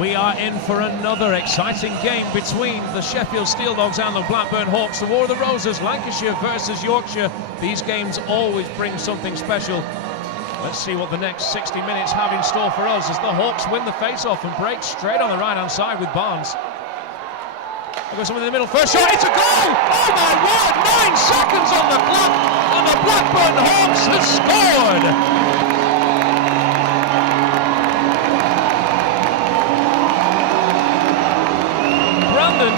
We are in for another exciting game between the Sheffield Steeldogs and the Blackburn Hawks. The War of the Roses, Lancashire versus Yorkshire. These games always bring something special. Let's see what the next 60 minutes have in store for us as the Hawks win the face-off and break straight on the right-hand side with Barnes. I've got someone in the middle, first shot, it's a goal! Oh my word, 9 seconds on the clock, and the Blackburn Hawks has scored!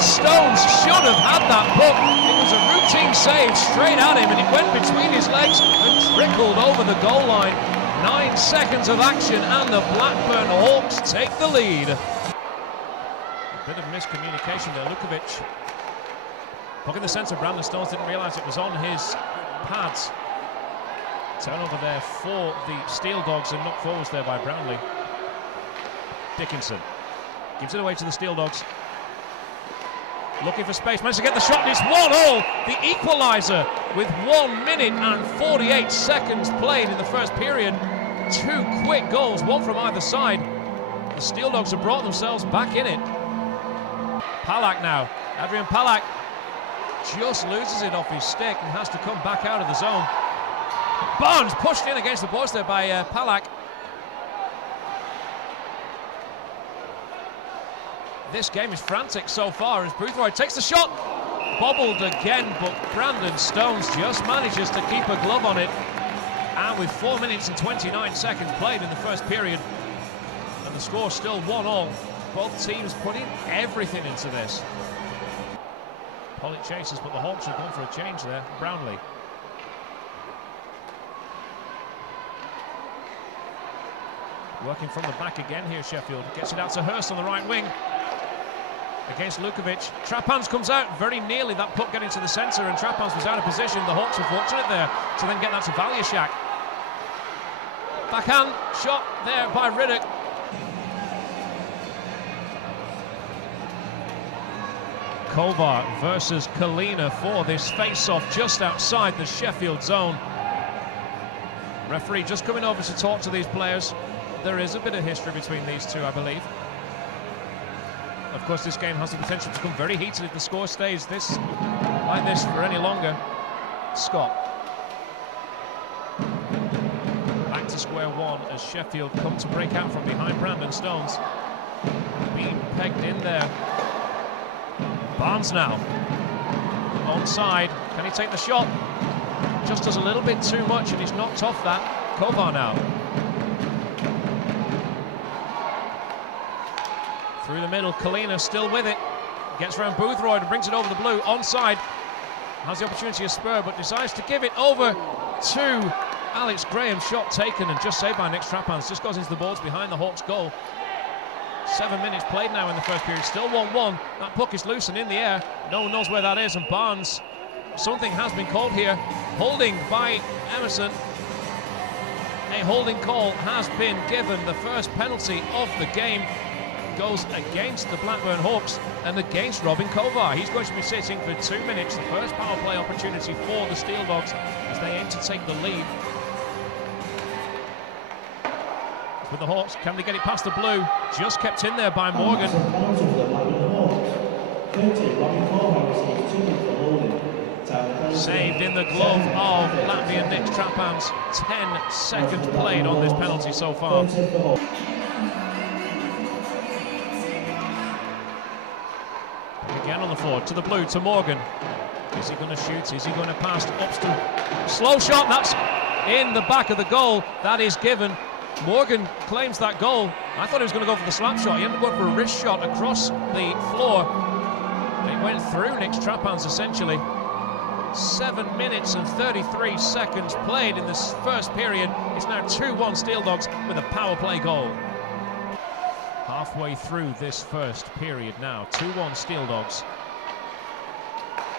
Stones should have had that puck. It was a routine save straight at him and it went between his legs and trickled over the goal line. 9 seconds of action and the Blackburn Hawks take the lead. A bit of miscommunication there. Lukovic. Puck in the centre. Brandon Stones didn't realise it was on his pads. Turnover there for the Steeldogs and knocked forwards there by Brownlee. Dickinson gives it away to the Steeldogs. Looking for space, managed to get the shot, and it's 1-1, the equaliser with 1 minute and 48 seconds played in the first period. 2 quick goals, one from either side. The Steeldogs have brought themselves back in it. Palak now, Adrian Palak just loses it off his stick and has to come back out of the zone. Barnes pushed in against the boards there by Palak. This game is frantic so far as Boothroyd takes the shot, bobbled again, but Brandon Stones just manages to keep a glove on it. And with 4 minutes and 29 seconds played in the first period, and the score still 1-1, both teams putting everything into this. Pollitt chases, but the Hawks have gone for a change there. Brownlee. Working from the back again here, Sheffield. Gets it out to Hurst on the right wing. Against Lukovic. Trappans comes out very nearly, that puck getting to the centre, and Trappans was out of position. The Hawks are fortunate there to then get that to Valyashak. Backhand shot there by Riddick. Kovar versus Kalina for this face-off just outside the Sheffield zone. Referee just coming over to talk to these players. There is a bit of history between these two, I believe. Of course, this game has the potential to become very heated if the score stays like this for any longer. Scott. Back to square one as Sheffield come to break out from behind Brandon Stones. Being pegged in there. Barnes now. Onside. Can he take the shot? Just does a little bit too much and he's knocked off that. Kovar now. Through the middle, Kalina still with it. Gets around Boothroyd and brings it over the blue. Onside. Has the opportunity to spur, but decides to give it over to Alex Graham. Shot taken and just saved by Nick Trappans. Just goes into the boards behind the Hawks' goal. 7 minutes played now in the first period. Still 1-1. That puck is loose and in the air. No one knows where that is. And Barnes, something has been called here. Holding by Emerson. A holding call has been given. The first penalty of the game goes against the Blackburn Hawks and against Robin Kovar. He's going to be sitting for 2 minutes. The first power play opportunity for the Steeldogs as they aim to take the lead. With the Hawks, can they get it past the blue? Just kept in there by Morgan. Saved in the glove of Latvian Nick Trappans. 10 seconds played on this penalty so far. Again on the floor, to the blue, to Morgan. Is he going to shoot? Is he going to pass? Upston. Slow shot, that's in the back of the goal. That is given. Morgan claims that goal. I thought he was going to go for the slap shot. He ended up going for a wrist shot across the floor. It went through Nick Trappans, essentially. 7 minutes and 33 seconds played in this first period. It's now 2-1 Steeldogs with a power play goal. Halfway through this first period now, 2-1 Steeldogs.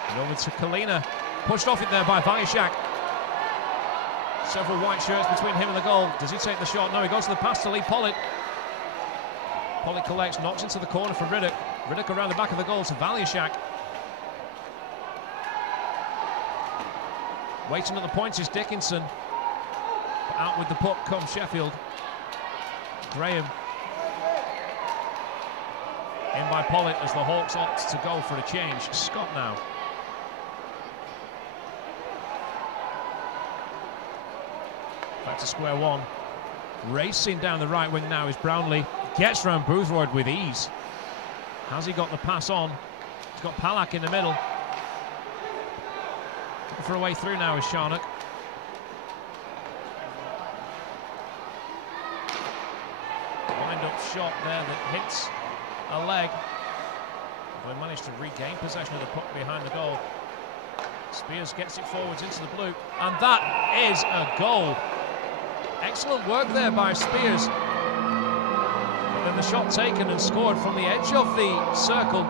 And over to Kalina, pushed off it there by Valyashak. Several white shirts between him and the goal. Does he take the shot? No, he goes to the pass to Lee Pollitt. Pollitt collects, knocks into the corner for Riddick. Riddick around the back of the goal to Valyashak. Waiting at the point is Dickinson. But out with the puck comes Sheffield. Graham In by Pollitt as the Hawks opt to go for a change. Scott now. Back to square one. Racing down the right wing now is Brownlee. Gets round Boothroyd with ease. Has he got the pass on? He's got Palak in the middle. Looking for a way through now is Sharnock. Wind-up shot there that hits a leg. They managed to regain possession of the puck behind the goal. Spears gets it forwards into the blue, and that is a goal. Excellent work there by Spears. But then the shot taken and scored from the edge of the circle.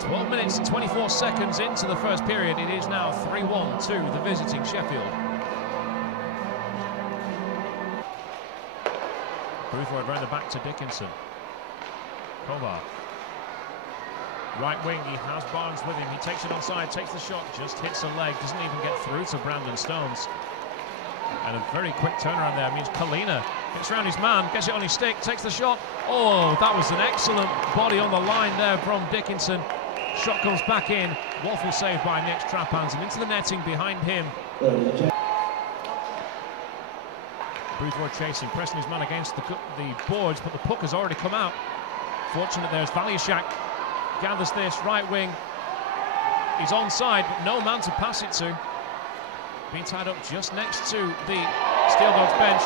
12 minutes and 24 seconds into the first period. It is now 3-1 to the visiting Sheffield. Boothroyd round the back to Dickinson. Kovar. Right wing, he has Barnes with him. He takes it onside, takes the shot, just hits a leg, doesn't even get through to Brandon Stones. And a very quick turnaround there means Kalina gets around his man, gets it on his stick, takes the shot. Oh, that was an excellent body on the line there from Dickinson. Shot comes back in, waffle saved by Nick Trapans, and into the netting behind him. Boothroyd chasing, pressing his man against the boards, but the puck has already come out. Fortunate there's Valyashak. Gathers this, right wing. He's onside, but no man to pass it to. Being tied up just next to the Steeldogs bench.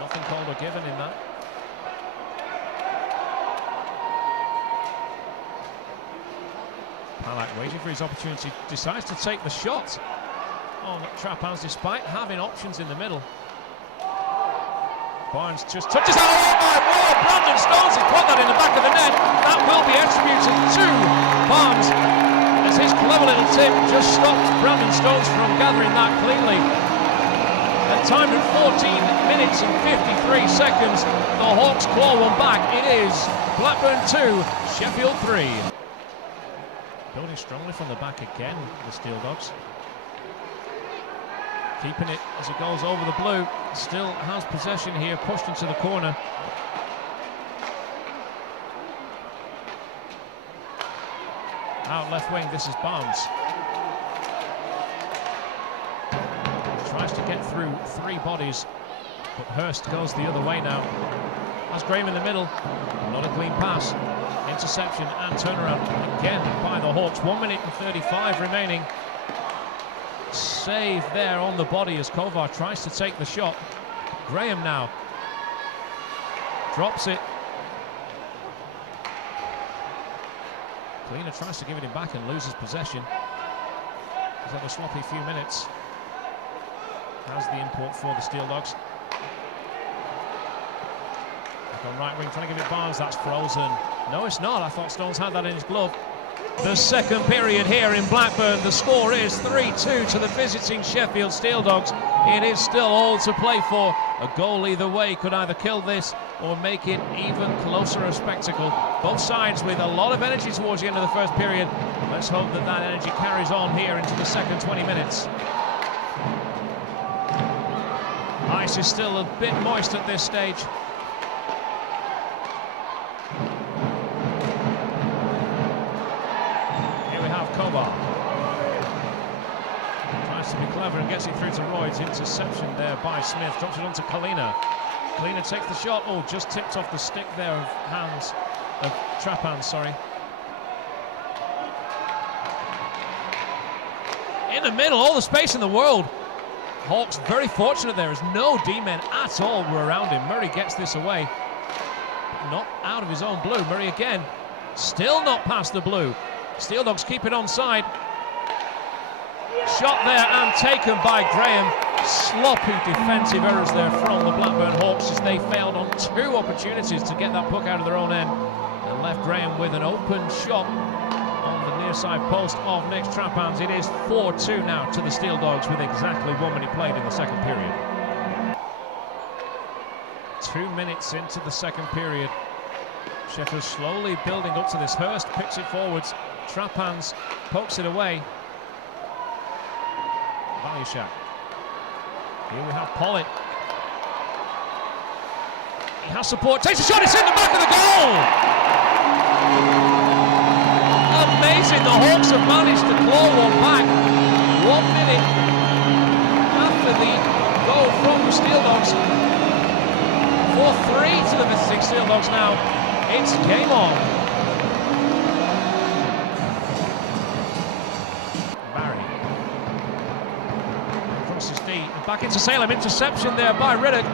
Nothing called or given in that. Palak waiting for his opportunity, decides to take the shot on Trapans despite having options in the middle. Barnes just touches that. Oh my word! Brandon Stones has put that in the back of the net. That will be attributed to Barnes as his clever little tip just stopped Brandon Stones from gathering that cleanly. At time at 14 minutes and 53 seconds, the Hawks claw one back. It is Blackburn 2, Sheffield 3. Building strongly from the back again, the Steeldogs. Keeping it as it goes over the blue. Still has possession here, pushed into the corner. Out left wing, this is Barnes. Tries to get through three bodies, but Hurst goes the other way now. Has Graham in the middle, not a clean pass. Interception and turnaround again by the Hawks. 1 minute and 35 remaining. Save there on the body as Kovar tries to take the shot. Graham now drops it. Kalina tries to give it him back and loses possession. He's had a sloppy few minutes. Has the import for the Steeldogs. On right wing, trying to give it Barnes. That's frozen. No, it's not. I thought Stones had that in his glove. The second period here in Blackburn. The score is 3-2 to the visiting Sheffield Steeldogs. It is still all to play for. A goal either way could either kill this or make it even closer a spectacle. Both sides with a lot of energy towards the end of the first period. Let's hope that that energy carries on here into the second 20 minutes. Ice is still a bit moist at this stage. Kovar tries to be clever and gets it through to Royds. Interception there by Smith. Drops it onto Kalina. Kalina takes the shot. Oh, just tipped off the stick there of Trapans, sorry. In the middle, all the space in the world. Hawks very fortunate there is no D-men at all were around him. Murray gets this away. Not out of his own blue. Murray again. Still not past the blue. Steeldogs keep it onside. Shot there and taken by Graham. Sloppy defensive errors there from the Blackburn Hawks as they failed on two opportunities to get that puck out of their own end and left Graham with an open shot on the near side post of Nick Trapans. It is 4-2 now to the Steeldogs with exactly 1 minute played in the second period. 2 minutes into the second period. Sheffield slowly building up to this. Hurst picks it forwards. Trapans pokes it away. Valyashak. Here we have Pollitt. He has support, takes a shot, it's in the back of the goal! Amazing, the Hawks have managed to claw one back. 1 minute after the goal from the Steeldogs. 4-3 to the visiting Steeldogs now. It's game on. Barry. Crosses deep. Back into Salem. Interception there by Riddick.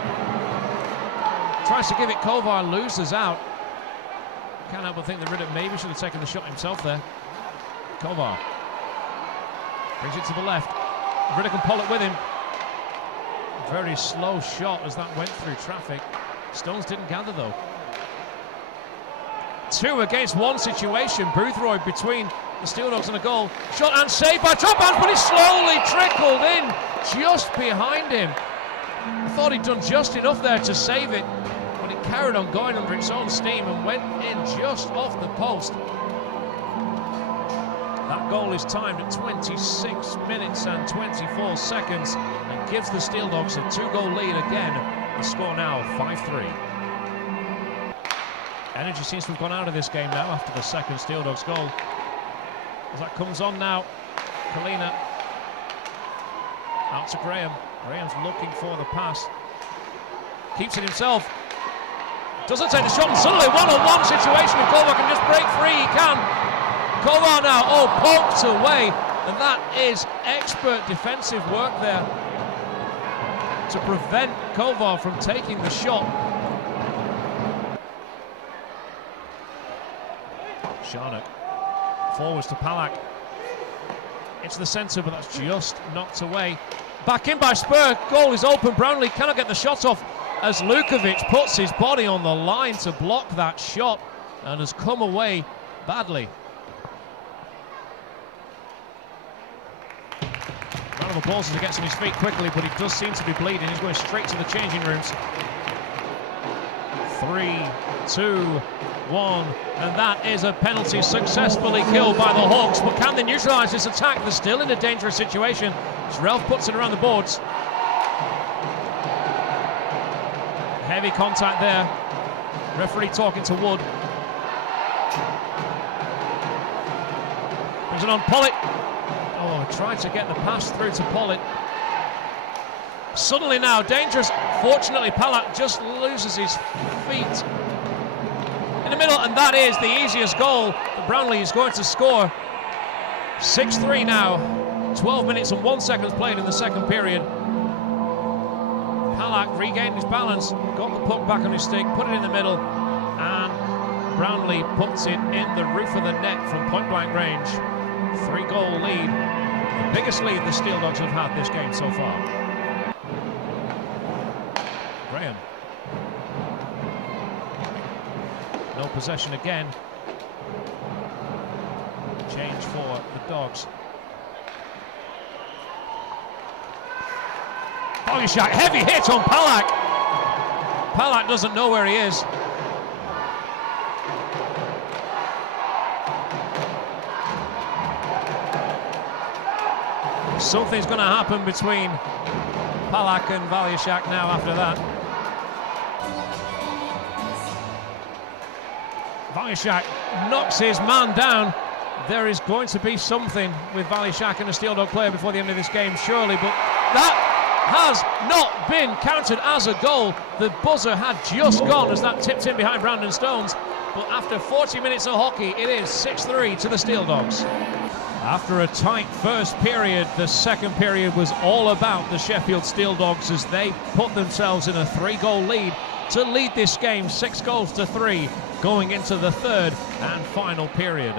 Tries to give it Kovar, loses out. Can't help but think that Riddick maybe should have taken the shot himself there. Kovar brings it to the left. Riddick and Pollock with him. Very slow shot as that went through traffic. Stones didn't gather though. 2 against 1 situation. Boothroyd between the Steeldogs and a goal. Shot and saved by Tophands, but he slowly trickled in just behind him. I thought he'd done just enough there to save it, but it carried on going under its own steam and went in just off the post. That goal is timed at 26 minutes and 24 seconds and gives the Steeldogs a 2-goal lead again. The score now 5-3. Energy seems to have gone out of this game now after the second Steeldogs goal. As that comes on now, Kalina out to Graham. Graham's looking for the pass. Keeps it himself. Doesn't take the shot, and suddenly one-on-one situation. If Kovar can just break free, he can. Kovar now, poked away, and that is expert defensive work there to prevent Kovar from taking the shot. Sharnock forwards to Palak. Into the centre, but that's just knocked away. Back in by Spur. Goal is open. Brownlee cannot get the shot off as Lukovic puts his body on the line to block that shot and has come away badly. Round of applause as he gets on his feet quickly, but he does seem to be bleeding. He's going straight to the changing rooms. 3, 2, 1, and that is a penalty successfully killed by the Hawks. But can they neutralise this attack? They're still in a dangerous situation as Ralph puts it around the boards. Heavy contact there. Referee talking to Wood. Brings it on Pollitt. Tried to get the pass through to Pollitt. Suddenly now dangerous. Fortunately, Palak just loses his feet in the middle, and that is the easiest goal that Brownlee is going to score. 6-3 now. 12 minutes and 1 second played in the second period. Palak regained his balance, got the puck back on his stick, put it in the middle, and Brownlee puts it in the roof of the net from point-blank range. 3-goal lead, the biggest lead the Steeldogs have had this game so far. Graham. No possession again. Change for the Dogs. Bogushak, heavy hit on Palak. Palak doesn't know where he is. Something's going to happen between Palak and Valyashak now after that. Valyashak knocks his man down. There is going to be something with Valyashak and a Steeldog player before the end of this game, surely, but that has not been counted as a goal. The buzzer had just gone as that tipped in behind Brandon Stones, but after 40 minutes of hockey, it is 6-3 to the Steeldogs. After a tight first period, the second period was all about the Sheffield Steeldogs as they put themselves in a 3-goal lead to lead this game 6-3 going into the third and final period.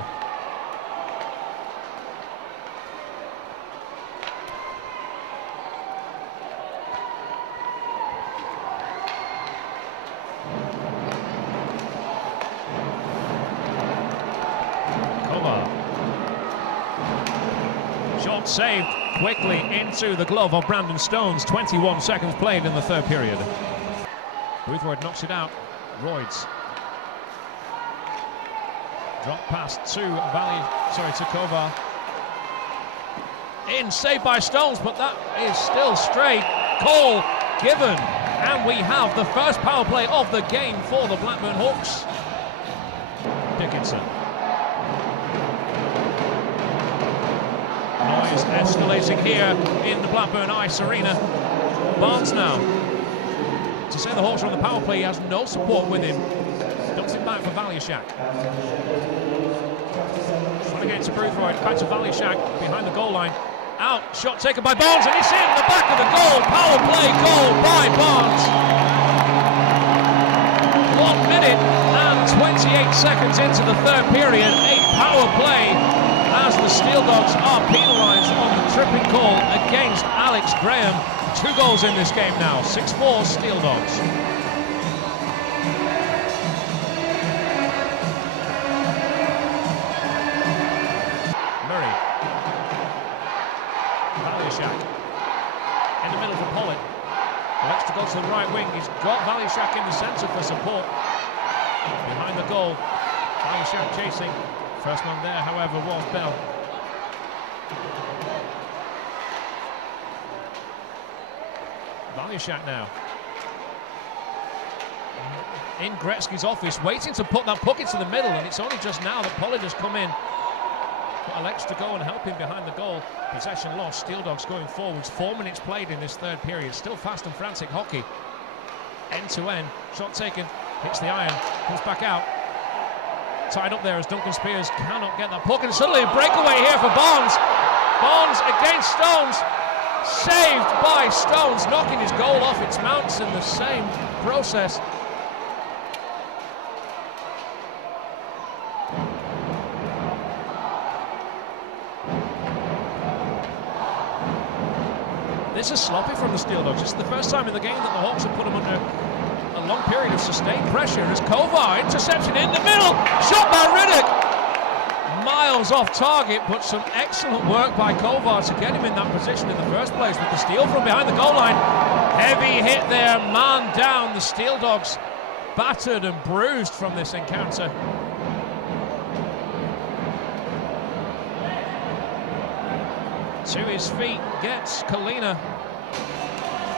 Shot saved quickly into the glove of Brandon Stones. 21 seconds played in the third period. Boothroyd knocks it out. Royds. Drop pass to Kovar. In, saved by Stones, but that is still straight. Call given. and we have the first power play of the game for the Blackburn Hawks. Dickinson. Noise escalating here in the Blackburn Ice Arena. Barnes now. To say the Hawks are on the power play, he has no support with him. Dumps it back for Valyashak. Trying to get into Boothroyd, back to Valyashak, behind the goal line. Out, shot taken by Barnes, and it's in the back of the goal. Power play goal by Barnes. 1 minute and 28 seconds into the third period. A power play as the Steeldogs are penalised on the tripping call against Alex Graham. 2 goals in this game now, 6-4 Steeldogs. Murray. Valyashak. In the middle for Pollitt. Elects to go to the right wing. He's got Valyashak in the centre for support. Behind the goal. Valyashak chasing. First man there, however, was Bell. Valyashak now. In Gretzky's office, waiting to put that puck into the middle, and it's only just now that Pollard has come in. But Alex to go and help him behind the goal. Possession lost, Steeldogs going forwards. 4 minutes played in this third period. Still fast and frantic hockey. End to end. Shot taken, hits the iron, comes back out. Tied up there as Duncan Spears cannot get that puck, and suddenly a breakaway here for Barnes. Barnes against Stones. Saved by Stones, knocking his goal off its mounts in the same process. This is sloppy from the Steeldogs. This is the first time in the game that the Hawks have put them under a long period of sustained pressure as Kovar, interception in the middle, shot by Riddick. Miles off target, but some excellent work by Kovar to get him in that position in the first place with the steal from behind the goal line. Heavy hit there, man down. The Steeldogs battered and bruised from this encounter. To his feet gets Kalina.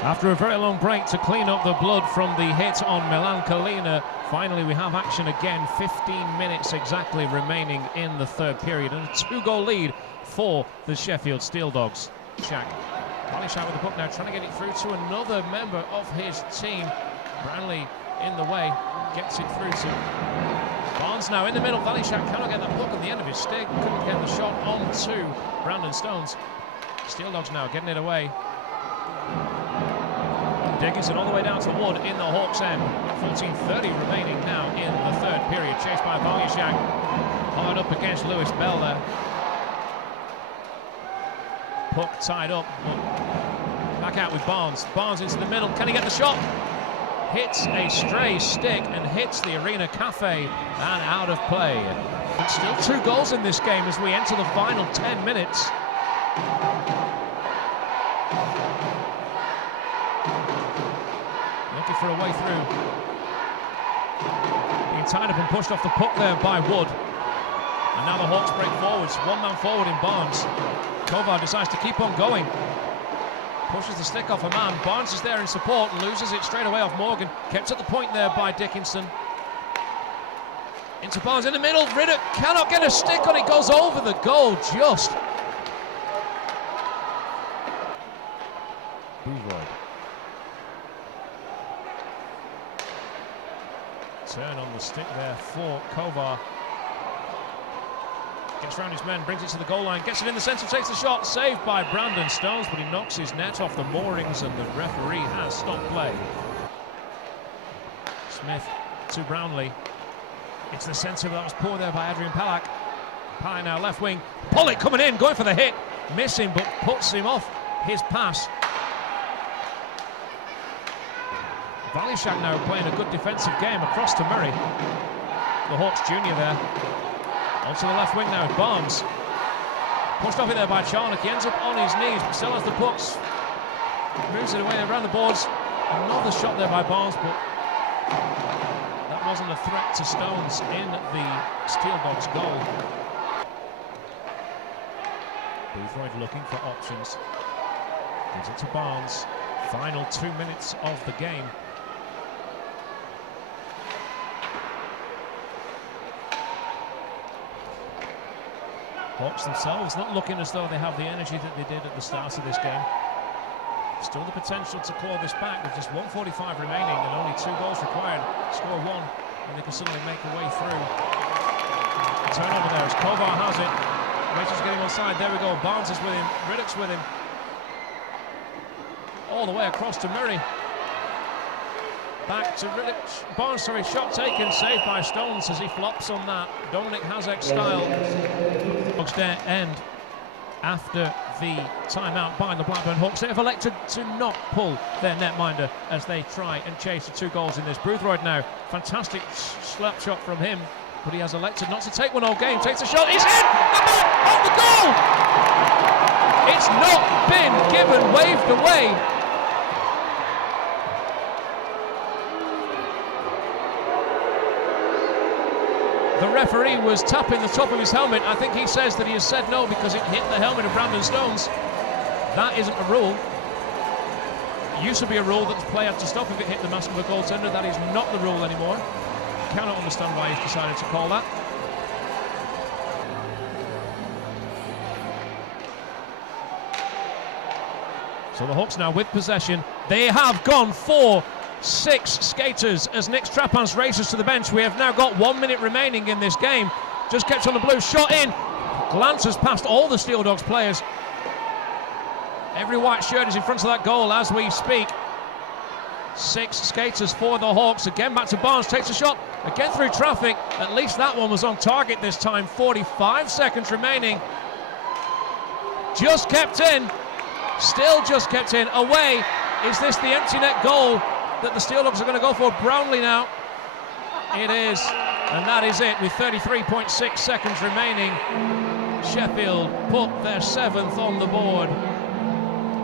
After a very long break to clean up the blood from the hit on Milan Kalina, finally we have action again. 15 minutes exactly remaining in the third period, and a 2-goal lead for the Sheffield Steeldogs. Valyashak with the puck now, trying to get it through to another member of his team. Branley in the way, gets it through to Barnes now in the middle. Valyashak cannot get that puck at the end of his stick, couldn't get the shot onto Brandon Stones. Steeldogs now getting it away. Dickinson all the way down to Wood in the Hawks' end. 14:30 remaining now in the third period. Chased by Valyashak. Hard up against Lewis Bell there. Puck tied up. Back out with Barnes. Barnes into the middle. Can he get the shot? Hits a stray stick and hits the Arena Cafe and out of play. But still 2 goals in this game as we enter the final 10 minutes. Looking for a way through. Being tied up and pushed off the puck there by Wood. And now the Hawks break forwards. 1 man forward in Barnes. Kovar decides to keep on going. Pushes the stick off a man. Barnes is there in support. Loses it straight away off Morgan. Kept at the point there by Dickinson. Into Barnes in the middle. Riddick cannot get a stick on it. Goes over the goal just. Boothroyd. Turn on the stick there for Kovar. Gets round his men, brings it to the goal line, gets it in the centre, takes the shot, saved by Brandon Stones, but he knocks his net off the moorings and the referee has stopped play. Smith to Brownlee. It's the centre that was poor there by Adrian Palak. Palak now left wing. Pollitt coming in, going for the hit. Missing, but puts him off his pass. Valyashak now playing a good defensive game across to Murray. The Hawks junior there. Onto the left wing now, Barnes. Pushed off it there by Charnock. He ends up on his knees, but still has the pucks. Moves it away around the boards. Another shot there by Barnes, but that wasn't a threat to Stones in the Steeldogs goal. Boothroyd looking for options. Gives it to Barnes. Final 2 minutes of the game. Hawks themselves not looking as though they have the energy that they did at the start of this game. Still the potential to claw this back with just 1:45 remaining and only 2 goals required. Score 1 and they can suddenly make a way through. Turnover there as Kovar has it. Rachel's getting onside. There we go. Barnes is with him. Riddick's with him. All the way across to Murray. Back to Riddick. Barnes, sorry, shot taken. Saved by Stones as he flops on that. Dominic Hazek style. Hawks there end after the timeout by the Blackburn Hawks. They have elected to not pull their netminder as they try and chase the 2 goals in this. Boothroyd now. Fantastic slap shot from him. But he has elected not to take one all game. Takes a shot. He's in! On the goal! It's not been given, waved away. The referee was tapping the top of his helmet. I think he says that he has said no because it hit the helmet of Brandon Stones. That isn't a rule. It used to be a rule that the player had to stop if it hit the mask of a goaltender. That is not the rule anymore. Cannot understand why he's decided to call that. So the Hawks now with possession. They have gone 4-6 skaters as Nick Strappans races to the bench. We have now got 1 minute remaining in this game. Just kept on the blue, shot in. Glances past all the Steeldogs players. Every white shirt is in front of that goal as we speak. 6 skaters for the Hawks. Again back to Barnes, takes a shot. Again through traffic. At least that one was on target this time. 45 seconds remaining. Just kept in. Still just kept in. Away. Is this the empty net goal that the Steeldogs are going to go for? Brownlee now. It is. And that is it with 33.6 seconds remaining. Sheffield put their 7th on the board.